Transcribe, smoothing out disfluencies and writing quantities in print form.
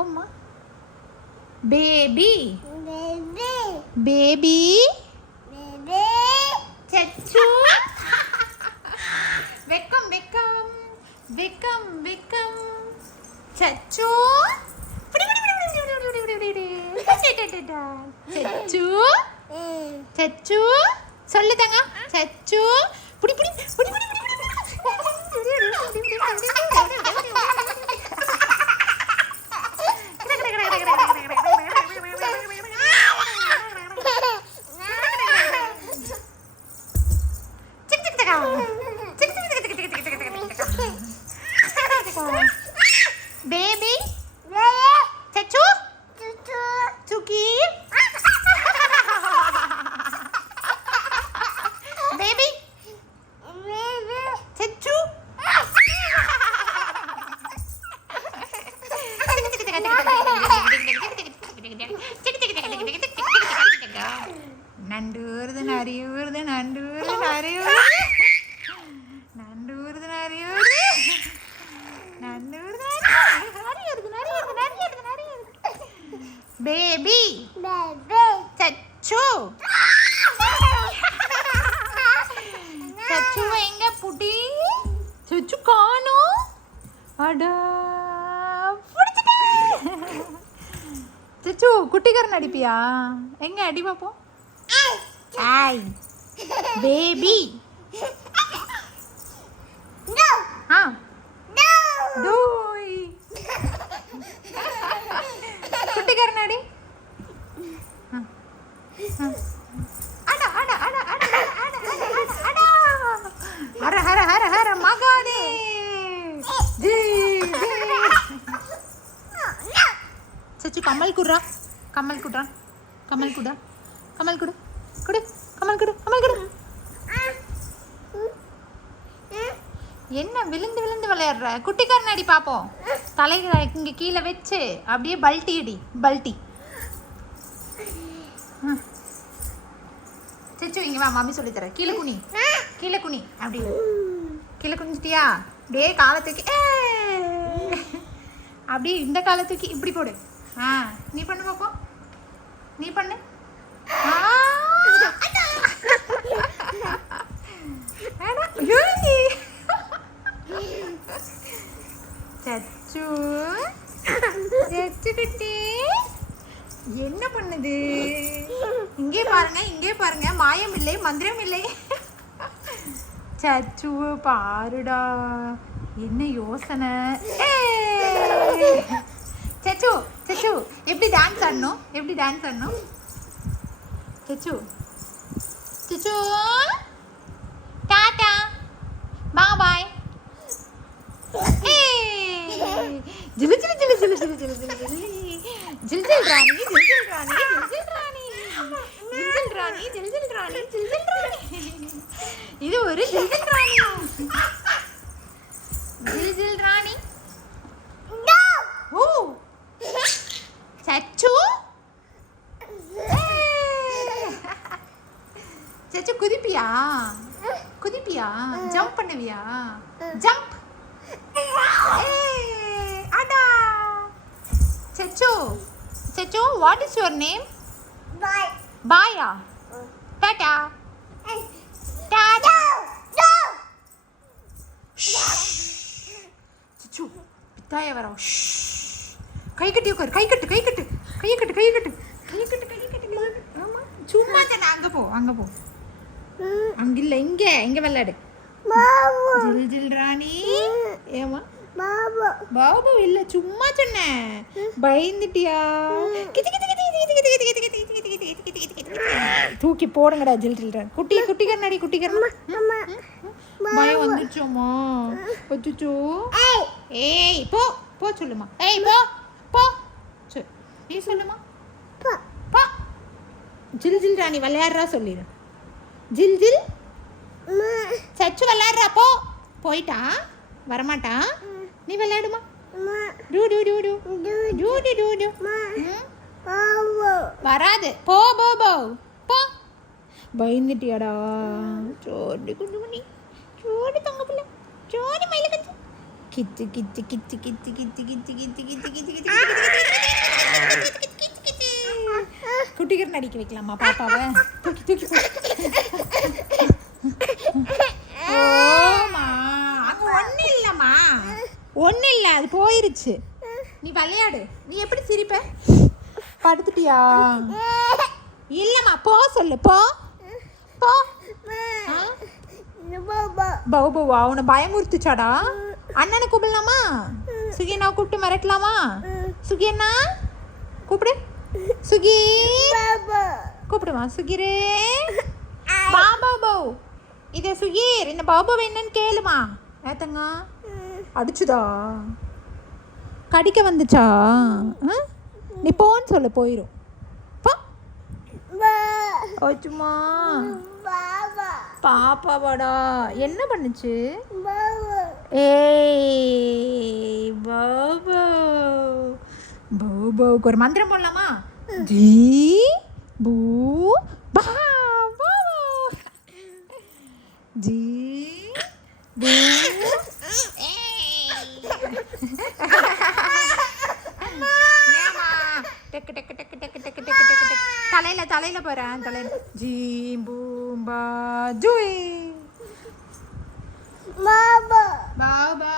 அம்மா baby baby சச்சு வெக்கம் வெக்கம் வெக்கம் வெக்கம் சச்சு சச்சு சச்சு சொல்லுதாங்க சச்சு புடி புடி புடி புடி பேபி சச்சு சுக்கி பேபி சச்சு நண்டூர்து நரியூர்து நண்டூர்து நரியூர் நண்டூர்து நரியூர் நண்டூர்து நரியூர்து நரியூர்து நரியூர்து நரியூர்து பேபி சச்சு சச்சு எங்க புடி சச்சு காணோம் அடா சச்சு குட்டிக்காரன் அடிப்பியா எங்க அடி பாப்போம் ஐ பேபி ஆ டோய் குட்டிக்காரன் அடி அடா அடா அடா அடா அடா அடா ஹர ஹர ஹர ஹர மகாதே ஜி சச்சு கமல் குடுறா கமல் குடுறா கமல் குடா கமல் குடு குடு கமல் குடு கமல் குடு என்ன விழுந்து விழுந்து விளையாடுற குட்டிக்காரன் அடி பாப்போம் தலைகளை இங்க கீழே வச்சு அப்படியே பல்ட்டி அடி பல்ட்டி சச்சு இங்க வா மாமி சொல்லி தரேன் கீழே குனி கீழே குனி அப்படி கீழே குனிச்சிட்டியா அப்படியே காலை தூக்கி அப்படியே இந்த காலை தூக்கி இப்படி போடு நீ பண்ணு பாப்போம் நீ பண்ணு சச்சு சச்சு குட்டி என்ன பண்ணுது இங்கே பாருங்க மாயம் இல்லை மந்திரம் இல்லை சச்சு பாருடா என்ன யோசனை சச்சு சச்சு எப்படி டான்ஸ் ஆடணும் சச்சு சச்சு டாடா பாய் ஜிலு ஜிலு ஜிலு ஜிலு ஜிலு ஜிலு ஜிலு ஜில் ஜில் ராணி ஜில் ஜில் ராணி ஜில் ஜில் ராணி ஜில் ஜில் ராணி ஜில் ஜில் ராணி இது ஒரு ஜில் ஜில் ராணி ஜில் ஜில் ராணி ஓ சச்சு சச்சு குதிப்பியா ஜம்ப் பண்ணுவியா ஜம்ப் அடா சச்சு சச்சு வாட் இஸ் யுவர் நேம் பாயா டாடா டாடா சச்சு பித்தாய வரா கை கட்டி உட்கார் கை கட்டு ஆமா சும்மா தானே அங்க போ அங்க இல்ல இங்க விளையாடு ஜில் ஜில் ராணி ஏமா பாபு இல்ல சும்மா சொன்னேன் பயந்துட்டியா தூக்கி போடுங்கடா ஜில் ஜில் ராணி குட்டிக்காரன் பயம் வந்துச்சோமா வச்சுச்சோ ஏய் போ சொல்லுமா ஏய் போ நீ சொல்லுமா போ ஜில் ஜில் ராணி விளையாடுறா சொல்லிடு ஜில் ஜில் சச்சு விளையாடுறா போயிட்டா வரமாட்டா நீ விளையாடுமா டூ டூ டூ டூ டூ டூ டூ டூ வராது போ பயந்துட்டியாடா சோடி குண்டு மணி சோடி தங்க பிள்ளை சோடி மயில கிச்சு கிச்சு கிச்சு கிச்சு கிச்சு கிச்சு கிச்சு கிச்சு கிச்சு கிச்சு குட்டிகர் நடிக்க வைக்கலாமா பாப்பாவை? தூக்கி தூக்கி ஓமா அங்க ஒன்றும் இல்லைம்மா, ஒன்றும் இல்லை, அது போயிருச்சு. நீ விளையாடு. நீ எப்படி சிரிப்ப? படுத்துட்டியா? இல்லைம்மா, போ சொல்லு, போ போ. பௌபவா அவனை பயமுறுத்துச்சாடா? அண்ணனை கூப்பிடலாமா? சுகியண்ணா கூப்பிட்டு மிரட்டலாமா? சுகியண்ணா கூப்பிடு. சுகி கூப்பிடுமா? சுகிரே பாபா இதை சுகீர் இந்த பாபா என்னன்னு கேளுமா. ஏத்தங்க அடிச்சுதா? கடிக்க வந்துச்சா? நீ போன்னு சொல்லு, போயிடும். ஓச்சுமா பாப்பாவாடா என்ன பண்ணுச்சு? ஏய் பாபா பாபாவுக்கு ஒரு மந்திரம் போடலாமா? ஜீ பூ பாபா ஜீ பூ. டக்கு டக்கு டக்கு டக்கு டக்கு டக்கு டக்கு டக்கு தலையில போறேன். தலையில ஜீ பூம்பா ஜூய் பாபா பாபா